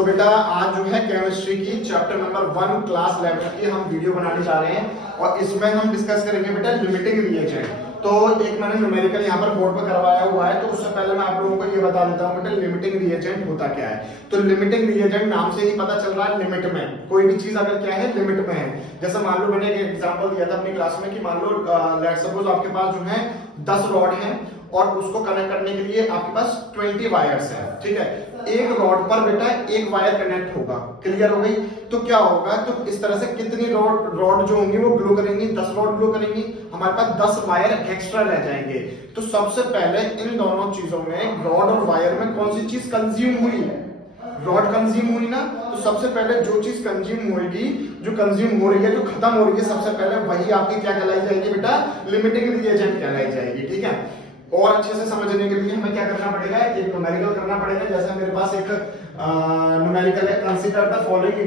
तो बेटा आज जो है केमिस्ट्री की चैप्टर नंबर 1 क्लास 11 की हम वीडियो बनाने जा रहे हैं और इसमें हम डिस्कस करेंगे बेटा लिमिटिंग रिएजेंट। तो एक मैंने न्यूमेरिकल यहाँ पर बोर्ड पर करवाया हुआ है, तो उससे पहले मैं आप लोगों को ये बता देता हूँ बेटा लिमिटिंग रिएजेंट होता क्या है। तो लिमिटिंग रिएजेंट नाम से ही पता चल रहा है लिमिट में, कोई भी चीज अगर क्या है लिमिट में है। जैसे मान लो मैंने एक एग्जांपल दिया था अपनी क्लास में कि मान लो लेट सपोज आपके पास जो है 10 रॉड है और उसको कनेक्ट करने के लिए आपके पास 20 वायर्स है, ठीक है। एक रॉड पर बेटा एक वायर कनेक्ट होगा, क्लियर हो गई। तो क्या होगा, तो इस तरह से कितनी रॉड जो होंगी वो ग्लो करेंगी, 10 रॉड ग्लो करेंगी, हमारे पास 10 वायर एक्स्ट्रा रह जाएंगे। तो सबसे पहले इन दोनों चीजों में रॉड और वायर में कौन सी चीज कंज्यूम हुई, रॉड कंज्यूम हुई ना। तो सबसे पहले जो चीज कंज्यूम होगी, जो कंज्यूम हो रही है, जो खत्म हो रही है, सबसे पहले वही आपकी क्या कहलाई जाएगी बेटा, लिमिटिंग रिएजेंट कहलाई जाएगी, ठीक है। और अच्छे से समझने के लिए हमें क्या करना पड़ेगा, एक न्यूमेरिकल करना पड़ेगा। जैसे मेरे पास एक न्यूमेरिकल है, कंसीडर द फॉलोइंग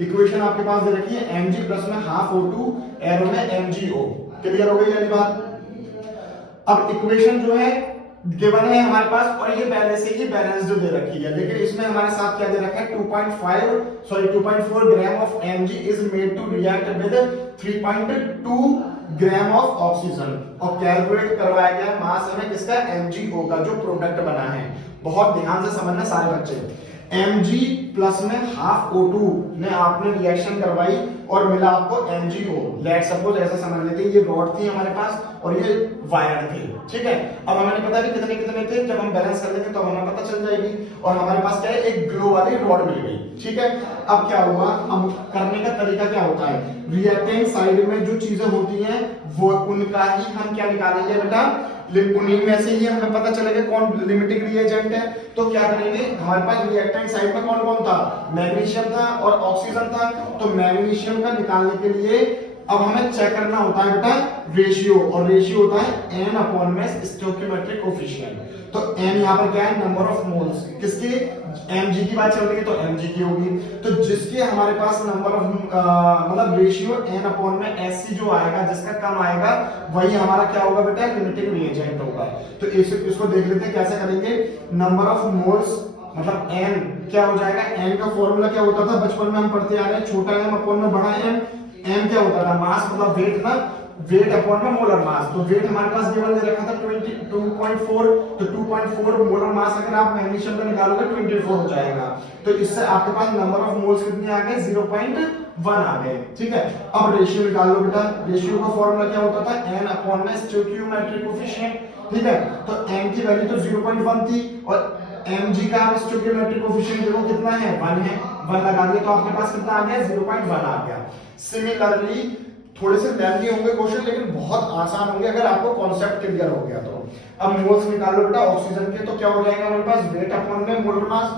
इक्वेशन आपके पास दे रखी है mg प्लस में हाफ O2 एरो में mgO, क्लियर हो गई यानी बात। अब इक्वेशन जो है गिवन है हमारे पास और ये पहले से ही बैलेंस जो दे रखी है, लेकिन इसमें हमारे साथ क्या दे रखा है 2.4 gram of mg is made to react with 3.2 gram of oxygen और कैलकुलेट करवाया गया मास हमें किसका, MgO का, जो प्रोडक्ट बना है। बहुत ध्यान से समझना सारे बच्चे। Mg प्लस में हाफ O2 ने आपने रिएक्शन करवाई और मिला आपको MgO। लेट सपोज ऐसा समझ लेते हैं ये रॉड थी हमारे पास और ये वायर थे, ठीक है। अब हमें पता है कितने कितने थे, जब हम बैलेंस कर लेंगे तो हमें पता चल जाएगी। और हमारे पास क्या है, एक ग्लो वाली रॉड मिल गई, ठीक है। अब क्या हुआ, अब करने का तरीका क्या होता है, रिएक्टेंट साइड में जो चीजें होती हैं वो उनका ही हम क्या निकालेंगे बेटा, उन्हीं में से ही हमें पता चलेगा कौन लिमिटिंग रिएजेंट है। तो क्या करेंगे, हमारे पास रिएक्टेंट साइड में कौन कौन था, मैग्नीशियम था और ऑक्सीजन था। तो मैग्नीशियम का निकालने के लिए अब हमें चेक करना होता है बेटा रेशियो, और रेशियो होता है n अपॉन में स्टोइकियोमेट्रिक कोफिशिएंट। तो n यहाँ पर क्या है, नंबर ऑफ मोल्स, किसकी, mg की बात चल रही है तो mg की होगी। तो जिसके हमारे पास नंबर ऑफ मतलब रेशियो n अपॉन में sc जो आएगा, जिसका कम आएगा वही हमारा क्या होगा बेटा, लिमिटिंग रिएजेंट होगा। तो इसको देख लेते हैं कैसे करेंगे। नंबर ऑफ मोल्स मतलब n क्या हो जाएगा, n का फॉर्मूला क्या होता था, बचपन में हम पढ़ते आ रहे हैं, छोटा m अपॉन में बड़ा m। m क्या होता था, मास मतलब वेट ना, वेट अपॉन में मोलर मास। तो वेट हमारे पास गिवन दे रखा था 22.4, तो 2.4 मोलर मास अगर आप मैग्नीशियम का निकालोगे 24 हो जाएगा। तो इससे आपके पास नंबर ऑफ मोल्स कितने आ गए, 0.1 आ गए, ठीक है। अब रेशियो निकाल लो बेटा। रेशियो का फॉर्मूला क्या होता था, n अपॉन में स्टोइकियोमेट्रिक कोफिशिएंट, ठीक है। तो n की वैल्यू तो 0.1 थी और mg का आप स्टोइकियोमेट्रिक कोफिशिएंट देखो कितना है, 1 है। 1 लगा दिया तो आपके पास कितना आ गया, 0.1 आ गया। सिमिलरली थोड़े से लेंथी होंगे क्वेश्चन, लेकिन बहुत आसान होंगे अगर आपको कॉन्सेप्ट क्लियर हो गया तो। अब मोल्स निकालो बेटा ऑक्सीजन के, तो क्या हो जाएगा हमारे पास, वेट अपॉन में मोलर मास।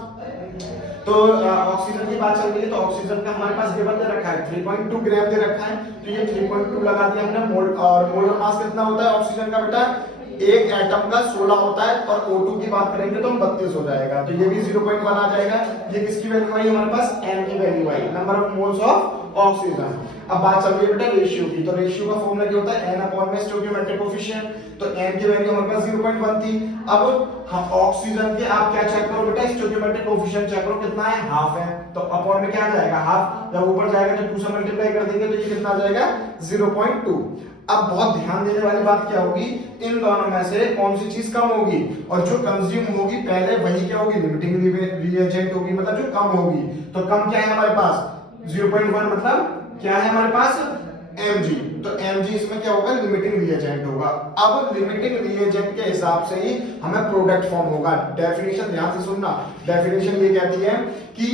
तो ऑक्सीजन की बात चल रही है तो ऑक्सीजन का हमारे पास गिवन दे रखा है 3.2 ग्राम दे रखा है, तो ये 3.2 लगा दिया हमने। मोलर मास कितना होता है ऑक्सीजन का बेटा, एक एटम का 16 होता है और O2 की बात करेंगे तो हम 32 हो जाएगा। तो ये भी 0.1 आ जाएगा। ये किसकी वैल्यू आई हमारे पास, n की value I, number of moles of oxygen. अब बात चल रही है बेटा रेशियो की, तो रेशियो का फॉर्मूला क्या होता है, n अपॉन में स्टोइकियोमेट्रिक कोफिशिएंट। तो n की वैल्यू हमारे पास 0.1 थी। अब हम ऑक्सीजन के आप क्या चेक करो बेटा, स्टोइकियोमेट्रिक कोफिशिएंट चेक करो कितना है, हाफ है। तो अपॉन में क्या आ जाएगा, हाफ। जब ऊपर जाएगा तो 2 से मल्टीप्लाई कर देंगे तो ये कितना आ जाएगा, 0.2। अब बहुत ध्यान देने वाली बात क्या होगी, इन दोनों में से कौन सी चीज कम होगी, और जो कंज्यूम होगी पहले वही क्या होगी, लिमिटिंग रिएजेंट होगी, मतलब जो कम होगी। तो कम क्या है हमारे पास, 0.1, मतलब क्या है हमारे पास, mg। तो mg इसमें क्या होगा, लिमिटिंग रिएजेंट होगा। अब लिमिटिंग रिएजेंट के हिसाब से ही हमें प्रोडक्ट फॉर्म होगा। डेफिनेशन ध्यान से सुनना, डेफिनेशन ये कहती है कि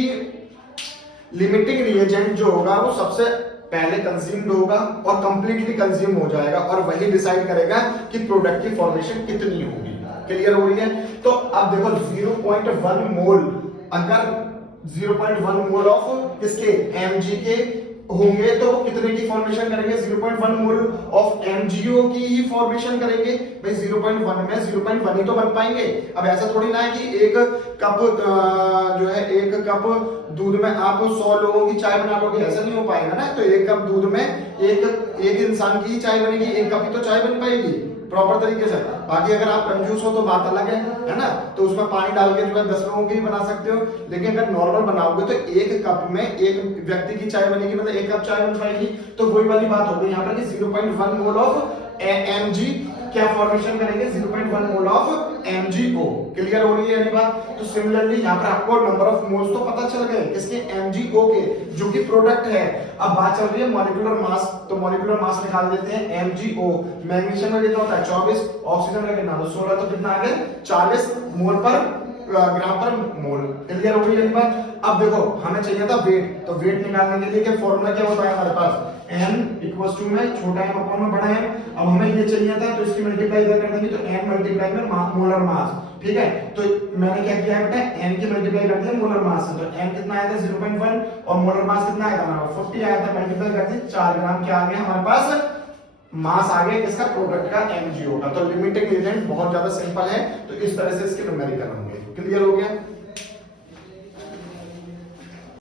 लिमिटिंग रिएजेंट जो होगा वो सबसे पहले कंज्यूम्ड होगा और कंप्लीटली कंज्यूम हो जाएगा और वही डिसाइड करेगा कि प्रोडक्ट की फॉर्मेशन कितनी होगी। क्लियर हो रही है। तो अब देखो 0.1 मोल, अगर 0.1 मोल ऑफ किसके, mg के होंगे तो कितने की फॉर्मेशन करेंगे, 0.1 मोल ऑफ MgO की ही फॉर्मेशन करेंगे। भाई 0.1 में 0.1 ही तो बन पाएंगे। अब ऐसा थोड़ी ना है कि एक कप जो है, एक कप दूध में आप 100 लोगों की चाय बना लोगे, ऐसा नहीं हो पाएगा ना। तो एक कप दूध में एक इंसान की ही चाय बनेगी, एक कप ही तो चाय बन पाएगी। प्रॉपर तरीके से। बाकी अगर आप कंजूस हो तो बात अलग है ना, तो उसमें पानी डाल के जो है 10 लोगों की भी बना सकते हो। लेकिन अगर नॉर्मल बनाओगे तो एक कप में एक व्यक्ति की चाय बनेगी, मतलब एक कप चाय बन पाएगी। तो वही वाली बात हो गई यहाँ पर कि 0.1 मोल ऑफ mg क्या फॉर्मेशन करेंगे, 0.1 मोल ऑफ MgO। क्लियर हो रही है ये बात। तो सिमिलरली यहाँ पर आपको नंबर ऑफ मोल्स तो पता चल गए किसके, MgO के, जो कि प्रोडक्ट है। अब बात चल रही है मॉलिक्यूलर मास, तो मॉलिक्यूलर मास निकाल देते हैं MgO। मैग्नीशियम में कितना होता है 24, ऑक्सीजन में कितना 16, तो कितना आ गया 40 मोल पर ग्राम पर मोल। क्लियर हो गई ये बात। अब देखो हमें चाहिए था वेट, तो वेट निकालने के लिए क्या फॉर्मूला क्या होता है हमारे पास, n इक्वल्स टू में छोटा m अपॉन में बड़ा m। अब हमें ये चाहिए था तो इसकी मल्टीप्लाई इधर कर देंगे, तो n मल्टीप्लाई में मोलर मास। ठीक है, तो मैंने क्या किया है बेटा, n की मल्टीप्लाई कर दिया मोलर मास से, तो n कितना आया था 0.1 और मोलर मास कितना आया था 40 आया था, मल्टीप्लाई कर दी 4 ग्राम क्या आ गया हमारे पास मास आ गया किसका, प्रोडक्ट का MgO का। तो लिमिटिंग एजेंट बहुत ज्यादा सिंपल है, तो इस तरह से इसके न्यूमेरिकल होंगे। क्लियर हो गया।